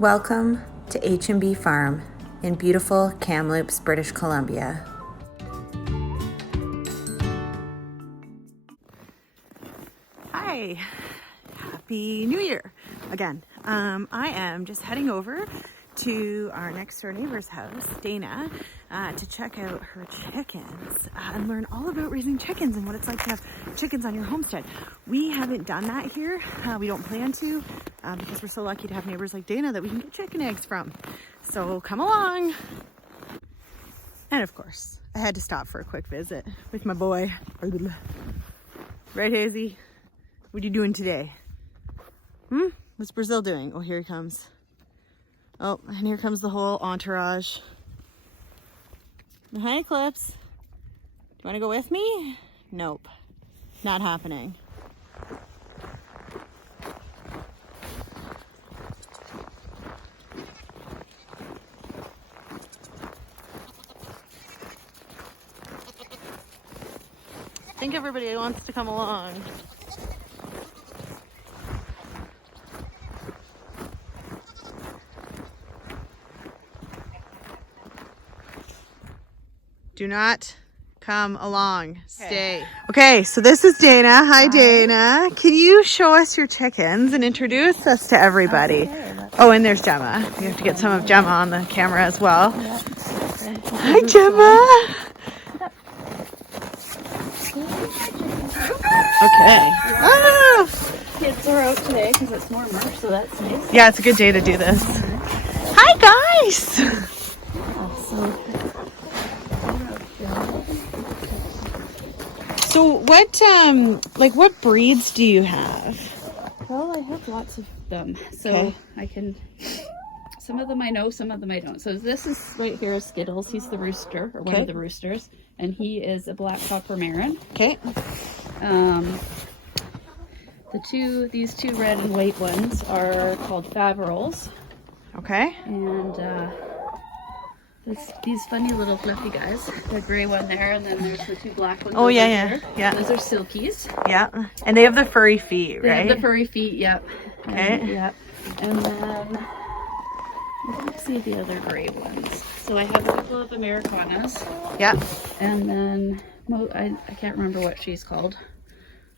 Welcome to H&B Farm in beautiful Kamloops, British Columbia. Hi, Happy New Year again. I am just heading over to our next door neighbor's house, Dana, to check out her chickens and learn all about raising chickens and what it's like to have chickens on your homestead. We haven't done that here. We don't plan to because we're so lucky to have neighbors like Dana that we can get chicken eggs from. So come along. And of course, I had to stop for a quick visit with my boy. Right, Hazy? What are you doing today? What's Brazil doing? Oh, here he comes. Oh, and here comes the whole entourage. Hi, Eclipse. Do you want to go with me? Nope. Not happening. I think everybody wants to come along. Do not come along. Stay. Okay, so this is Dana. Hi, Dana. Can you show us your chickens and introduce us to everybody? Oh, and there's Gemma. We have to get some of Gemma on the camera as well. Hi, Gemma. Okay. Oh. Kids are out today because it's warmer, so that's nice. Yeah, it's a good day to do this. Hi, guys. So what breeds do you have? Well, I have lots of them, so I can. Some of them I know, some of them I don't. So this is right here is Skittles. He's the rooster, or one of the roosters, and he is a black copper Marin. Okay. These two red and white ones are called Faverolles. Okay. And these funny little fluffy guys. The gray one there, and then there's the two black ones. Oh, yeah. Those are Silkies. Yeah. And they have the furry feet, right? They have the furry feet, yep. Okay. Yep. And then, let's see the other gray ones. So I have a couple of Americanas. Yeah. And then, I can't remember what she's called.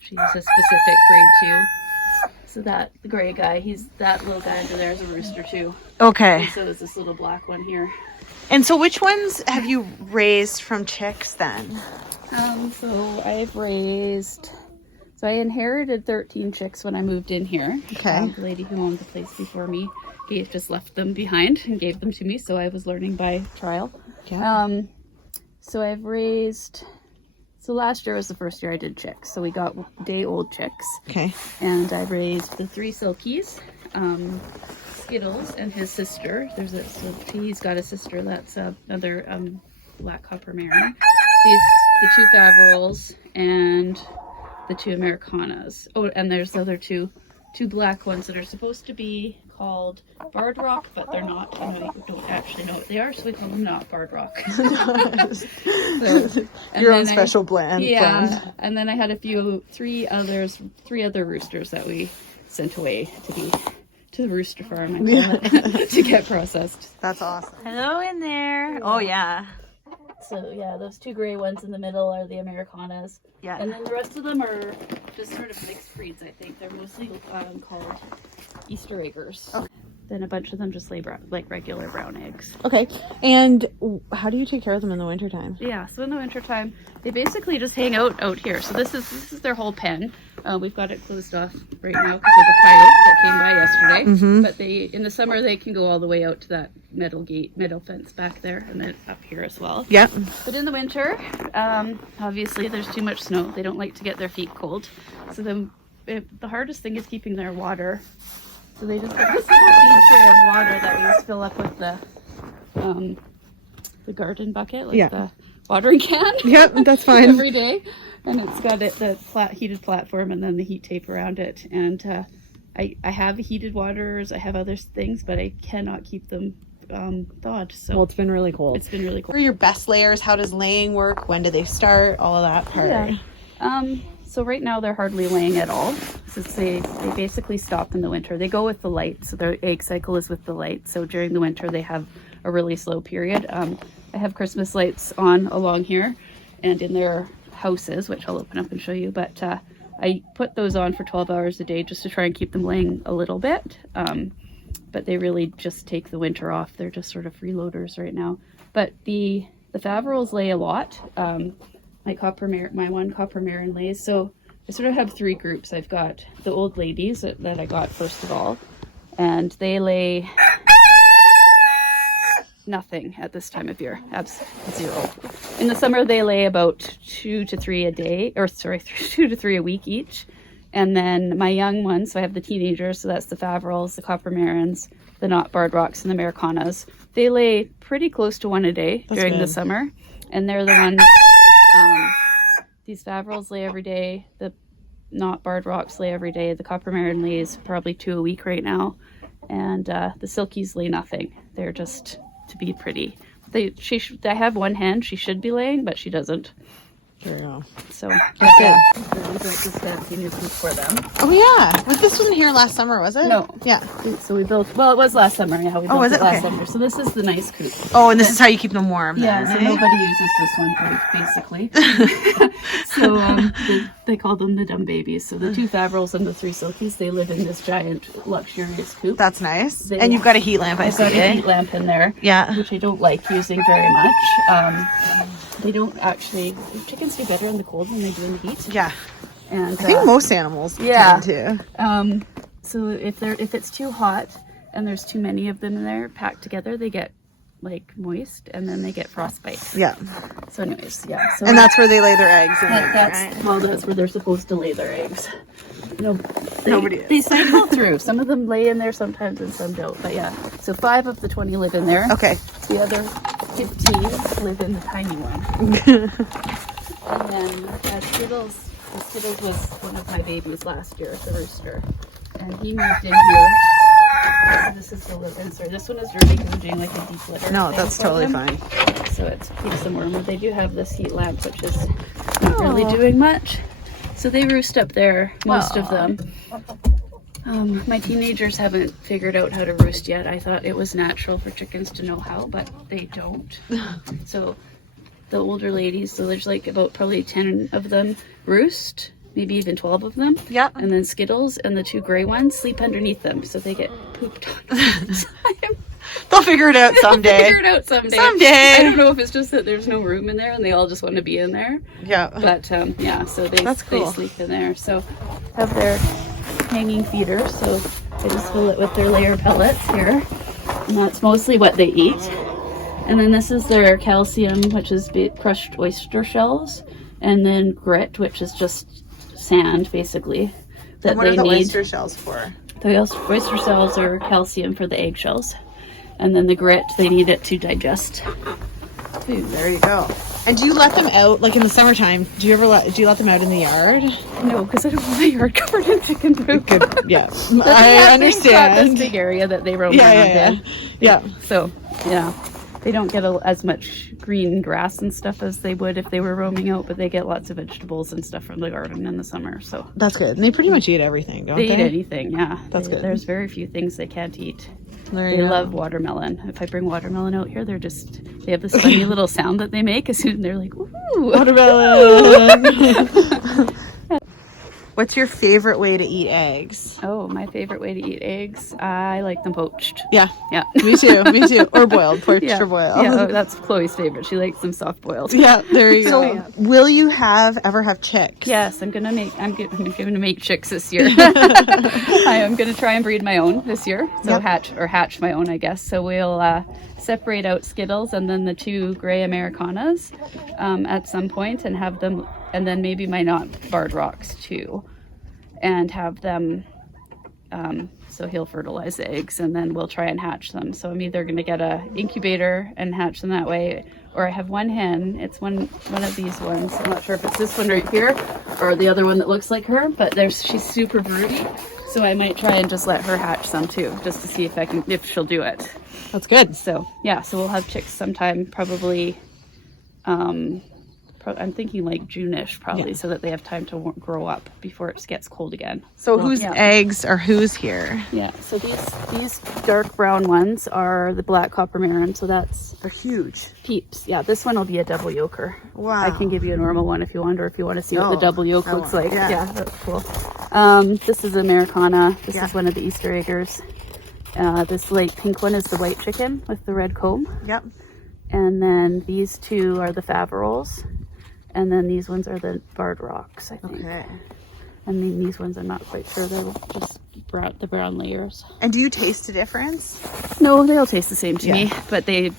She's a specific breed too. So the gray guy, that little guy under there is a rooster too. Okay. And so is this little black one here. And so which ones have you raised from chicks then? So I inherited 13 chicks when I moved in here. Okay. The lady who owned the place before me, he just left them behind and gave them to me, so I was learning by trial. Yeah. So I've raised, so last year was the first year I did chicks, so we got day-old chicks. Okay. And I raised the 3 Silkies, Skittles, and his sister. He's got a sister that's another black copper Marin. The 2 Faverolles and the 2 Americanas. Oh, and there's the other two black ones that are supposed to be called Barred Rock, but they're not. You don't actually know what they are, so we call them not Barred Rock. Your own special blend. Yeah, and then I had three other roosters that we sent away to the rooster farm to get processed. That's awesome. Hello in there. Oh, yeah. So yeah, those 2 gray ones in the middle are the Americanas. Yeah. And then the rest of them are just sort of mixed breeds, I think. They're mostly called Easter eggers. Okay. Then a bunch of them just lay like regular brown eggs. Okay. And how do you take care of them in the wintertime? Yeah, so in the wintertime, they basically just hang out here. So this is their whole pen. We've got it closed off right now because of the coyote that came by yesterday. Mm-hmm. But in the summer, they can go all the way out to that metal fence back there, and then up here as well. Yep. But in the winter, obviously there's too much snow. They don't like to get their feet cold. So the hardest thing is keeping their water. So they just have this little feed tray of water that we just fill up with the garden bucket, like the watering can. Yep, that's fine. Every day. And it's got the heated platform and then the heat tape around it. And I have heated waters, I have other things, but I cannot keep them thawed. So well, it's been really cold. It's been really cold. What are your best layers? How does laying work? When do they start? All of that part. Yeah. So right now they're hardly laying at all. Since they basically stop in the winter. They go with the light, so their egg cycle is with the light. So during the winter they have a really slow period. I have Christmas lights on along here and in their houses, which I'll open up and show you. But I put those on for 12 hours a day just to try and keep them laying a little bit. But they really just take the winter off. They're just sort of freeloaders right now. But the Faverolles lay a lot. My one copper Marin lays. So I sort of have three groups. I've got the old ladies that I got first of all, and they lay nothing at this time of year. Zero. In the summer they lay about 2 to 3 a day, or sorry, 2 to 3 a week each. And then my young ones, so I have the teenagers, so that's the Faverolles, the copper Marins, the Not Barred Rocks, and the Americanas. They lay pretty close to 1 a day during the summer, and they're the ones. These Faverolles lay every day. The Not Barred Rocks lay every day. The copper Marin lays probably 2 a week right now, and the Silkies lay nothing. They're just to be pretty. I have one hen. She should be laying, but she doesn't. There we go. So That's yeah, good. so we got this fancy new coop for them. Oh yeah, was this one here last summer? Was it? No. Yeah. So we built. Well, it was last summer. Yeah, we built was it it? last Okay. summer. So this is the nice coop. Oh, and this is how you keep them warm. Yeah, then, so eh? nobody uses this one, basically. So they call them the dumb babies. So the 2 Faverolles and the 3 Silkies, they live in this giant, luxurious coop. That's nice. And you've got a heat lamp, I I've see. got a heat lamp in there, Yeah. which I don't like using very much. They don't actually. Chickens do better in the cold than they do in the heat. Yeah. And I think most animals yeah. tend to. So if it's too hot and there's too many of them in there packed together, they get like moist and then they get frostbite. Yeah. So anyways, yeah. So And that's where they lay their eggs. In there, that's well, that's where they're supposed to lay their eggs. No, Nobody is. They cycle through. Some of them lay in there sometimes and some don't. But yeah, so 5 of the 20 live in there. Okay. The other 15 live in the tiny one. And then Skittles was one of my babies last year, the rooster, and he moved in here. This is the live-in. Sorry, this one is dirty because we're doing like a deep litter. No, thing that's for totally them. fine. So it keeps them warm. They do have this heat lamp, which is not really doing much. So they roost up there, most of them. My teenagers haven't figured out how to roost yet. I thought it was natural for chickens to know how, but they don't. So the older ladies, so there's like about probably 10 of them roost, maybe even 12 of them. Yeah. And then Skittles and the 2 gray ones sleep underneath them, so they get pooped on all the time. They'll figure it out someday. Figure it out someday. Someday. I don't know if it's just that there's no room in there and they all just want to be in there. Yeah. But yeah, so they That's cool. sleep in there. So have their hanging feeders. So I just fill it with their layer pellets here, and that's mostly what they eat. And then this is their calcium, which is crushed oyster shells, and then grit, which is just sand basically that And what they are the need. oyster shells for? The oyster shells are calcium for the eggshells, and then the grit, they need it to digest food. There you go. And do you let them out, like in the summertime, do you let them out in the yard? No, because I don't want my yard covered in chicken poop. Good. Yeah. But I they've got understand. this big area that they roam Yeah, around yeah, in. yeah. So, yeah. They don't get as much green grass and stuff as they would if they were roaming out, but they get lots of vegetables and stuff from the garden in the summer. So That's good. And they pretty much eat everything, don't they? they eat anything, yeah. That's good. There's very few things they can't eat. There They you go. love watermelon. If I bring watermelon out here, they have this funny little sound that they make as soon as they're like, ooh. Watermelon. What's your favorite way to eat eggs? Oh, my favorite way to eat eggs, I like them poached. Yeah. Yeah. Me too. Me too. Or boiled. Poached Yeah. or boiled. Yeah, oh, that's Chloe's favorite. She likes them soft boiled. Yeah, there you go. Yeah. Will you ever have chicks? Yes, I'm gonna make chicks this year. I am gonna try and breed my own this year. So Yep. hatch my own, I guess. So we'll separate out Skittles and then the 2 gray Americanas at some point, and have them, and then maybe my Not Barred Rocks too, and have them. So he'll fertilize the eggs and then we'll try and hatch them. So I'm either going to get a incubator and hatch them that way, or I have one hen. It's one of these ones. I'm not sure if it's this one right here or the other one that looks like her, but she's super broody. So I might try and just let her hatch some too, just to see if she'll do it. That's good. So yeah, so we'll have chicks sometime, probably I'm thinking like June-ish probably, Yeah. so that they have time to grow up before it gets cold again. So Well, whose yeah. eggs are whose here? Yeah, so these dark brown ones are the black copper marin, so that's They're huge. peeps. Yeah, this one will be a double yolker. Wow. I can give you a normal one if you want, or if you want to see what the Oh, double yolk I looks want- like. yeah. Yeah, that's cool. This is Americana. This Yeah. is one of the Easter eggers. This light pink one is the white chicken with the red comb. Yep. And then these two are the Faverolles. And then these ones are the Barred Rocks, I think. Okay. And then these ones I'm not quite sure. They're just the brown layers. And do you taste a difference? No, they all taste the same to Yeah. me. But they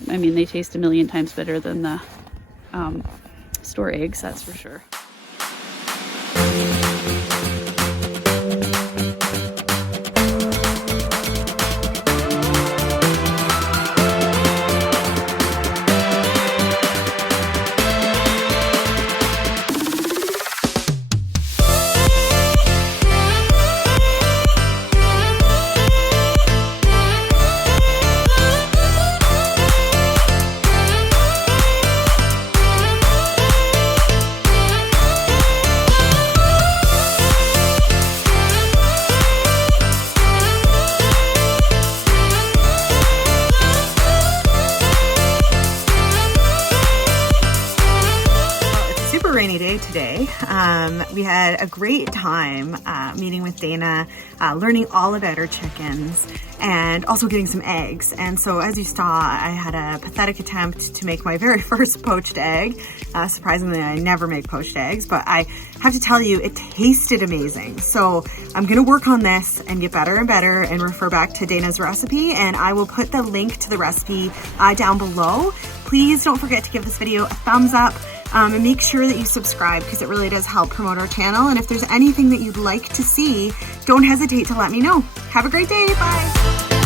taste a million times better than the store eggs, that's for sure. Rainy day today. We had a great time meeting with Dana, learning all about her chickens and also getting some eggs. And so as you saw, I had a pathetic attempt to make my very first poached egg. Surprisingly, I never make poached eggs, but I have to tell you, it tasted amazing. So I'm gonna work on this and get better and better and refer back to Dana's recipe, and I will put the link to the recipe down below. Please don't forget to give this video a thumbs up. And make sure that you subscribe because it really does help promote our channel. And if there's anything that you'd like to see, don't hesitate to let me know. Have a great day. Bye.